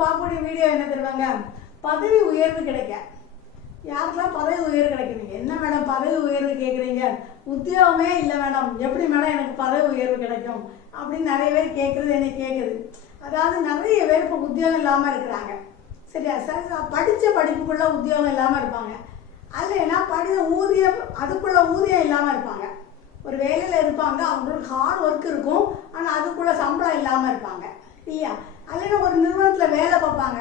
பார்க்கக்கூடிய வீடியோ என்ன தருவாங்க பதவி உயர்வு கிடைக்க. யாருக்கெல்லாம் பதவி உயர்வு கிடைக்குறீங்க என்ன மேடம் பதவி உயர்வு கேட்குறீங்க உத்தியோகமே இல்லை மேடம் எப்படி மேடம் எனக்கு பதவி உயர்வு கிடைக்கும்? அப்படின்னு நிறைய பேர் கேட்குறது என்னை கேட்குது அதாவது நிறைய பேர் இப்போ உத்தியோகம் இல்லாமல் இருக்கிறாங்க. சரியா? சார் படித்த படிப்புக்குள்ளே உத்தியோகம் இல்லாமல் இருப்பாங்க. அல்லைன்னா படித்த ஊதியம் அதுக்குள்ளே ஊதியம் இல்லாமல் இருப்பாங்க. ஒரு வேலையில் இருப்பாங்க அவங்களுக்கு ஹார்ட் ஒர்க் இருக்கும். ஆனால் அதுக்குள்ளே சம்பளம் இல்லாமல் இருப்பாங்க. இல்லையா அல்லைன்னா ஒரு நிறுவனத்தில் வேலை பார்ப்பாங்க.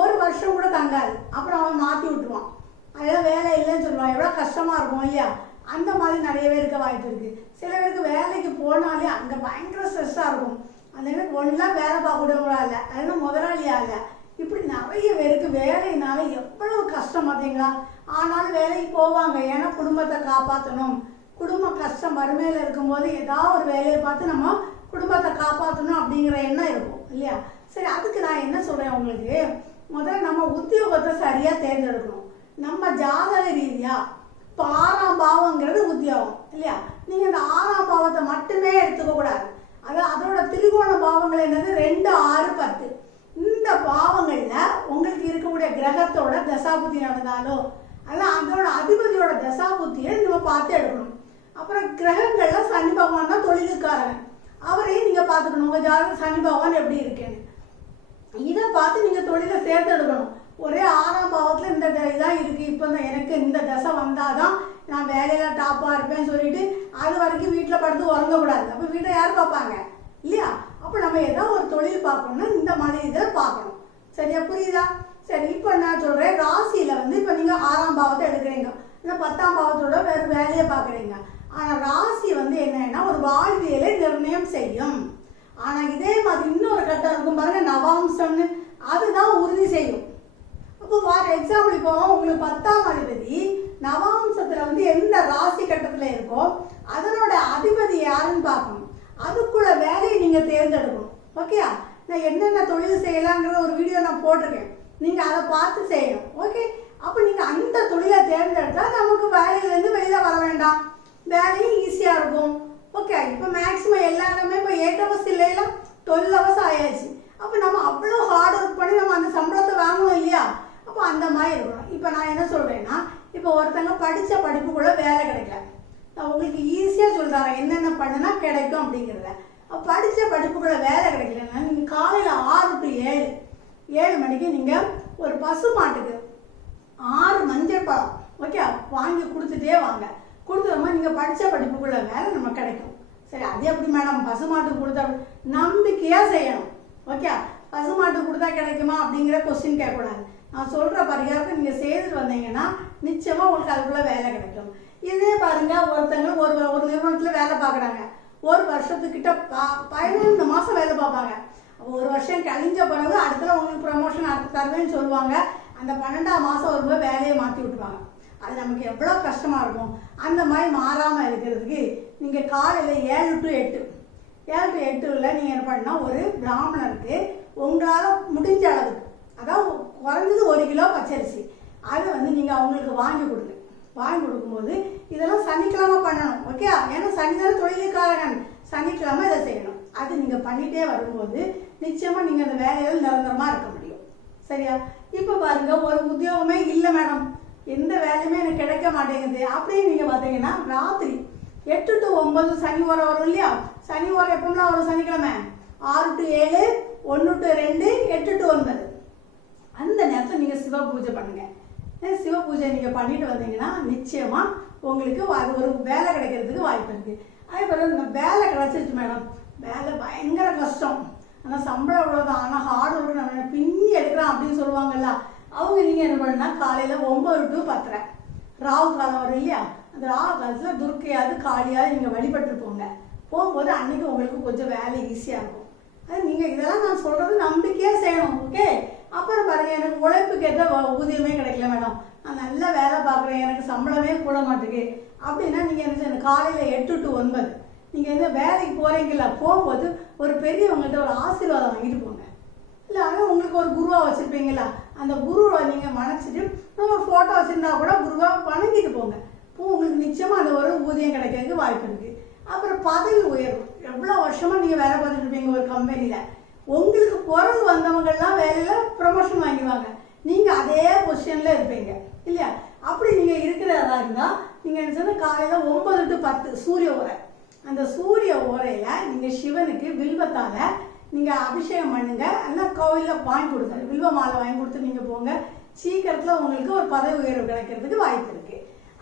ஒரு வருஷம் கூட தங்காது. அப்புறம் அவன் மாற்றி விட்டுருவான். அதெல்லாம் வேலை இல்லைன்னு சொல்லுவான். எவ்வளோ கஷ்டமாக இருக்கும் இல்லையா? அந்த மாதிரி நிறைய பேருக்கு வாய்ப்பு இருக்குது சில பேருக்கு வேலைக்கு போனாலே அங்கே பயங்கர ஸ்ட்ரெஸ்ஸாக இருக்கும். அந்த எனக்கு ஒன்றா வேலை பார்க்கக்கூடியவங்களா இல்லை. அதனால முதலாளியா இல்லை. இப்படி நிறைய பேருக்கு வேலைனால எவ்வளவு கஷ்டம் பார்த்தீங்களா ஆனாலும் வேலைக்கு போவாங்க. ஏன்னா குடும்பத்தை காப்பாற்றணும் குடும்ப கஷ்டம் வறுமையில் இருக்கும்போது ஏதாவது ஒரு வேலையை பார்த்து நம்ம குடும்பத்தை காப்பாற்றணும் அப்படிங்கிற எண்ணம் இருக்கும் இல்லையா? சரி அதுக்கு நான் என்ன சொல்கிறேன் உங்களுக்கு? முதல்ல நம்ம உத்தியோகத்தை சரியாக தேர்ந்தெடுக்கணும். நம்ம ஜாதக ரீதியாக இப்போ ஆறாம் பாவங்கிறது உத்தியோகம் இல்லையா? நீங்கள் இந்த ஆறாம் பாவத்தை மட்டுமே எடுத்துக்கக்கூடாது அது அதோட திரிகோண பாவங்கள் என்னது? ரெண்டு ஆறு பத்து. இந்த பாவங்களில் உங்களுக்கு இருக்கக்கூடிய கிரகத்தோட தசாபுத்தி நடந்தாலோ அதெல்லாம் அதோட அதிபதியோட தசாபுத்தியை நம்ம பார்த்து எடுக்கணும். அப்புறம் கிரகங்கள்ல சனி பகவான் தான் தொழிலுக்காரன். அவரையும் நீங்கள் பார்த்துக்கணும். உங்கள் ஜாதகம் சனி பகவான் எப்படி இருக்குன்னு. இதை பார்த்து நீங்கள் தொழிலை சேர்த்தெடுக்கணும். ஒரே ஆறாம் பாவத்தில் இந்த த- இதான் இருக்குது இப்போ தான் எனக்கு இந்த தசை வந்தால் தான் நான் வேலையில டாப்பாக இருப்பேன்னு சொல்லிட்டு அது வரைக்கும் வீட்டில் படுத்து உறங்கக்கூடாது. அப்போ வீட்டை யார் பார்ப்பாங்க? இல்லையா? அப்போ நம்ம ஏதோ ஒரு தொழில் பார்க்கணும்னா இந்த மாதிரி இதை பார்க்கணும். சரியா? புரியுதா? சரி இப்போ நான் சொல்கிறேன் ராசியில் வந்து இப்போ நீங்கள் ஆறாம் பாவத்தை எடுக்கிறீங்க. இல்லை பத்தாம் பாவத்தோட வேறு வேலையை பார்க்குறீங்க. ஆனால் ராசி வந்து என்னன்னா ஒரு வாழ்வியலை நிர்ணயம் செய்யும். ஆனால் இதே மாதிரி இன்னொரு கட்டம் இருக்கும் பாருங்க நவாம்சம்னு. அதுதான் உறுதி செய்யும். அப்போ ஃபார் எக்ஸாம்பிள் இப்போ உங்களுக்கு பத்தாம் அதிபதி நவாம்சத்தில் வந்து எந்த ராசி கட்டத்தில் இருக்கோ அதனோட அதிபதி யாருன்னு பார்க்கணும். அதுக்குள்ள வேலையை நீங்கள் தேர்ந்தெடுக்கணும். ஓகேயா நான் என்னென்ன தொழில் செய்யலாங்கிற ஒரு வீடியோ நான் போட்டிருக்கேன். நீங்கள் அதை பார்த்து செய்யணும். ஓகே அப்போ நீங்கள் அந்த தொழிலை தேர்ந்தெடுத்தால் நமக்கு வேலையிலேருந்து வெளியில் வர வேண்டாம். வேலையும் ஈஸியாக இருக்கும். ஓகே இப்போ மேக்ஸிமம் எல்லாருமே இப்போ எயிட் ஹவர்ஸ் இல்லையில டுவெல் ஹவர்ஸ் ஆயாச்சு. அப்போ நம்ம அவ்வளோ ஹார்ட் ஒர்க் பண்ணி நம்ம அந்த சம்பளத்தை வாங்கணும் இல்லையா? அப்போ அந்த மாதிரி இருக்கணும் இப்போ நான் என்ன சொல்கிறேன்னா இப்போ ஒருத்தங்க படித்த படிப்புக்குள்ள வேலை கிடைக்கல. நான் உங்களுக்கு ஈஸியாக சொல்கிறாங்க என்னென்ன பண்ணுனா கிடைக்கும் அப்படிங்கிறத. அப்போ படித்த படிப்புக்குள்ள வேலை கிடைக்கலன்னா நீங்கள் காலையில் ஆறு டு ஏழு. ஏழு மணிக்கு நீங்கள் ஒரு பசு மாட்டுக்கு ஆறு மஞ்சள் பழம் ஓகே வாங்கி கொடுத்துட்டே வாங்க. கொடுத்துருமா நீங்கள் படித்த படிப்புக்குள்ள வேலை நம்ம கிடைக்கும். சரி அது எப்படி மேடம் பசுமாட்டுக்கு கொடுத்தா நம்பிக்கையாக செய்யணும். ஓகே பசுமாட்டுக்கு கொடுத்தா கிடைக்குமா அப்படிங்கிற கொஸ்டின் கேட்கக்கூடாது. நான் சொல்கிற பரிகாரத்தை நீங்கள் செய்துட்டு வந்தீங்கன்னா நிச்சயமாக உங்களுக்கு அதுக்குள்ளே வேலை கிடைக்கும். இதே பாருங்க ஒருத்தங்க ஒரு ஒரு நிறுவனத்தில் வேலை பார்க்குறாங்க. ஒரு வருஷத்துக்கிட்ட பா பதினொன்று மாதம் வேலை பார்ப்பாங்க. ஒரு வருஷம் கழிஞ்ச பிறகு அடுத்தது உங்களுக்கு ப்ரமோஷன் அடுத்து தருவேன்னு சொல்லுவாங்க. அந்த பன்னெண்டாம் மாதம் வரும்போது வேலையை மாற்றி விட்டுருவாங்க. அது நமக்கு எவ்வளோ கஷ்டமாக இருக்கும்? அந்த மாதிரி மாறாமல் இருக்கிறதுக்கு நீங்கள் காலையில் ஏழு டு எட்டு. ஏழு டு எட்டுல நீங்கள் என்ன பண்ணால் ஒரு பிராமணருக்கு உங்களால் முடிஞ்ச அளவுக்கு அதாவது குறைஞ்சது ஒரு கிலோ பச்சரிசி அதை வந்து நீங்கள் அவங்களுக்கு வாங்கி கொடுங்க. வாங்கி கொடுக்கும்போது இதெல்லாம் சனிக்கிழமை பண்ணணும் ஓகே ஏன்னா சனிதான தொழிலுக்காரன் சனிக்கிழமை இதை செய்யணும். அது நீங்கள் பண்ணிகிட்டே வரும்போது நிச்சயமாக நீங்கள் அந்த வேலையில் நிரந்தரமாக இருக்க முடியும். சரியா? இப்போ பாருங்க ஒரு உத்தியோகமே இல்லை மேடம் எந்த வேலையுமே எனக்கு கிடைக்க மாட்டேங்குது. அப்படின்னு நீங்கள் பார்த்தீங்கன்னா ராத்திரி எட்டு டு ஒம்பது சனி ஓரம் வரும் இல்லையா? சனி ஓரம் எப்பவுமே வரும்? சனிக்கிழமை. ஆறு டு ஏழு ஒன்று டு ரெண்டு எட்டு டு ஒன்பது. அந்த நேரத்தில் நீங்கள் சிவ பூஜை பண்ணுங்க. சிவ பூஜை நீங்கள் பண்ணிட்டு வந்தீங்கன்னா நிச்சயமாக உங்களுக்கு அது ஒரு வேலை கிடைக்கிறதுக்கு வாய்ப்பு இருக்குது அதே பிறகு இந்த வேலை கிடச்சிருச்சு மேடம். வேலை பயங்கர கஷ்டம். ஆனால் சம்பளம் இவ்வளோதான் ஆனால் ஹார்ட் ஒர்க் நம்ம பின்னி எடுக்கிறோம் அப்படின்னு சொல்லுவாங்கல்ல. அவங்க நீங்கள் என்ன பண்ணுன்னா காலையில் ஒம்பது டு பத்தரை. ராகு காலம் வரும் இல்லையா? அந்த ராகு காலத்தில் துர்க்கையாவது காளியாவது நீங்கள் வழிபட்டு போங்க. போகும்போது அன்றைக்கி உங்களுக்கு கொஞ்சம் வேலை ஈஸியாக இருக்கும். அது நீங்கள் இதெல்லாம் நான் சொல்கிறது நம்பிக்கையாக செய்யணும் ஓகே அப்புறம் பாருங்கள் எனக்கு உழைப்புக்கு ஏற்ற ஊதியமே கிடைக்கல மேடம். நான் நல்லா வேலை பார்க்குறேன் எனக்கு சம்பளமே கூட மாட்டேங்குது அப்படின்னா நீங்கள் என்ன செய்யணும் காலையில் எட்டு டு ஒன்பது. நீங்கள் எந்த வேலைக்கு போகிறீங்களா போகும்போது ஒரு பெரியவங்கள்ட்ட ஒரு ஆசீர்வாதம் வாங்கிட்டு போங்க. இல்லை ஆனால் உங்களுக்கு ஒரு குருவாக வச்சுருப்பீங்களா அந்த குருவை நீங்கள் மறைச்சிட்டு நம்ம ஃபோட்டோ வச்சுருந்தா கூட குருவாக வணங்கிட்டு போங்க. இப்போ உங்களுக்கு நிச்சயமாக அந்த ஒரு ஊதியம் கிடைக்கிறதுக்கு வாய்ப்பு இருக்குது அப்புறம் பதவி உயர்வு. எவ்வளோ வருஷமாக நீங்கள் வேலை பார்த்துட்டு இருப்பீங்க ஒரு கம்பெனியில் உங்களுக்கு பிறகு வந்தவங்கள்லாம் வேலையில் ப்ரமோஷன் வாங்கிடுவாங்க. நீங்கள் அதே பொசிஷனில் இருப்பீங்க. இல்லையா? அப்படி நீங்கள் இருக்கிறதா இருந்தால் நீங்கள் என்ன சொன்னால் காலையில் ஒம்பது டு பத்து சூரிய உரை. அந்த சூரிய உரையில் நீங்கள் சிவனுக்கு வில்வத்தால் நீங்கள் அபிஷேகம் பண்ணுங்க. அல்ல கோவிலில் வாங்கி கொடுங்க. வில்வ மாலை வாங்கி கொடுத்து நீங்கள் போங்க. சீக்கிரத்தில் உங்களுக்கு ஒரு பதவி உயர்வு கிடைக்கிறதுக்கு வாய்ப்பு இருக்கு.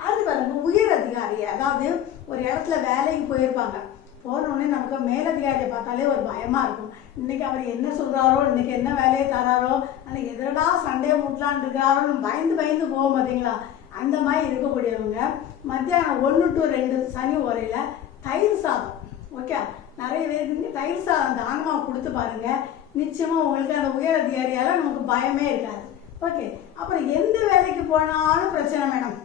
அது பாருங்க உயர் அதிகாரி அதாவது ஒரு இடத்துல வேலைக்கு போயிருப்பாங்க. போனோடனே நமக்கு மேலதிகாரியை பார்த்தாலே ஒரு பயமாக இருக்கும். இன்னைக்கு அவர் என்ன சொல்கிறாரோ இன்னைக்கு என்ன வேலையை தராரோ அன்னைக்கு எதிரடா சண்டே மூட்டலான் இருக்கிறாரோன்னு பயந்து பயந்து போவோம் பார்த்தீங்களா அந்த மாதிரி இருக்கக்கூடியவங்க மத்தியானம் ஒன்று டு ரெண்டு சனி உரையில் தயிர் சாதம். ஓகே? நிறைய பேருக்கு தயிர் சாதம் தானமாக கொடுத்து பாருங்கள் நிச்சயமாக உங்களுக்கு அந்த உயர் அதிகாரியால் நமக்கு பயமே இருக்காது. ஓகே அப்புறம் எந்த வேலைக்கு போனாலும் பிரச்சனை மேடம்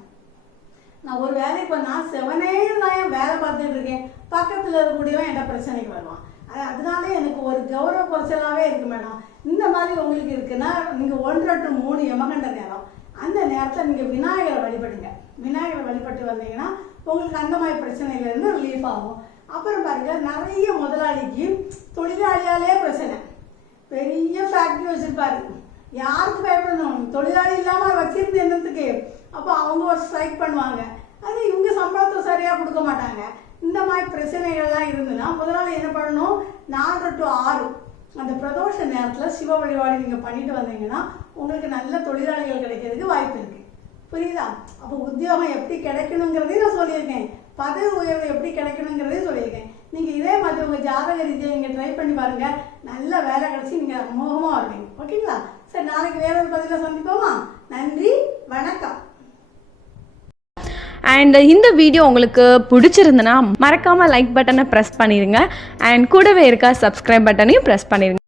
நான் ஒரு வேலைக்கு போனால் செவனே நான் வேலை பார்த்துட்டு இருக்கேன்? பக்கத்தில் இருக்கக்கூடியவன் என்கிட்ட பிரச்சனைக்கு வருவான். அது அதனால எனக்கு ஒரு கௌரவ குறைச்சலாகவே இருக்கு மேடம் இந்த மாதிரி உங்களுக்கு இருக்குன்னா நீங்கள் ஒன்றரை டு மூணு எமகண்ட நேரம். அந்த நேரத்தில் நீங்கள் விநாயகரை வழிபடுங்க. விநாயகரை வழிபட்டு வந்தீங்கன்னா உங்களுக்கு அந்த மாதிரி பிரச்சனையிலேருந்து ரிலீஃப் ஆகும். அப்புறம் பாருங்க நிறைய முதலாளிக்கு தொழிலாளியாலே பிரச்சனை. பெரிய ஃபேக்ட்ரி வச்சிருப்பாரு. யாருக்கு பயப்படணும்? தொழிலாளி இல்லாமல் வச்சிருந்து என்னத்துக்கு அப்போ அவங்க ஒரு ஸ்ட்ரைக் பண்ணுவாங்க. அது இவங்க சம்பளத்தை சரியாக கொடுக்க மாட்டாங்க. இந்த மாதிரி பிரச்சனைகள்லாம் இருந்ததுன்னா முதலாளி என்ன பண்ணணும்? நாலரை டு ஆறு. அந்த பிரதோஷ நேரத்தில் சிவ வழிபாடு நீங்கள் பண்ணிட்டு வந்தீங்கன்னா உங்களுக்கு நல்ல தொழிலாளிகள் கிடைக்கிறதுக்கு வாய்ப்பு இருக்குது புரியுதா? அப்போ உத்தியோகம் எப்படி கிடைக்கணுங்கிறதையும் நான் சொல்லியிருக்கேன். பதவி உயர்வு எப்படி கிடைக்கணுங்கிறதையும் சொல்லியிருக்கேன். நீங்கள் இதே மாதிரி உங்கள் ஜாதக ரீதியை நீங்கள் ட்ரை பண்ணி பாருங்க. நல்ல வேலை கிடச்சி நீங்கள் மோகமாக வருவீங்க. ஓகேங்களா? சரி நாளைக்கு வேற ஒரு பதில சந்திப்போமா? நன்றி வணக்கம். அண்ட் இந்த வீடியோ உங்களுக்கு பிடிச்சிருந்தனா மறக்காமல் லைக் பட்டனை ப்ரெஸ் பண்ணிடுங்க அண்ட் கூடவே இருக்க சப்ஸ்கிரைப் பட்டனையும் ப்ரெஸ் பண்ணிடுங்க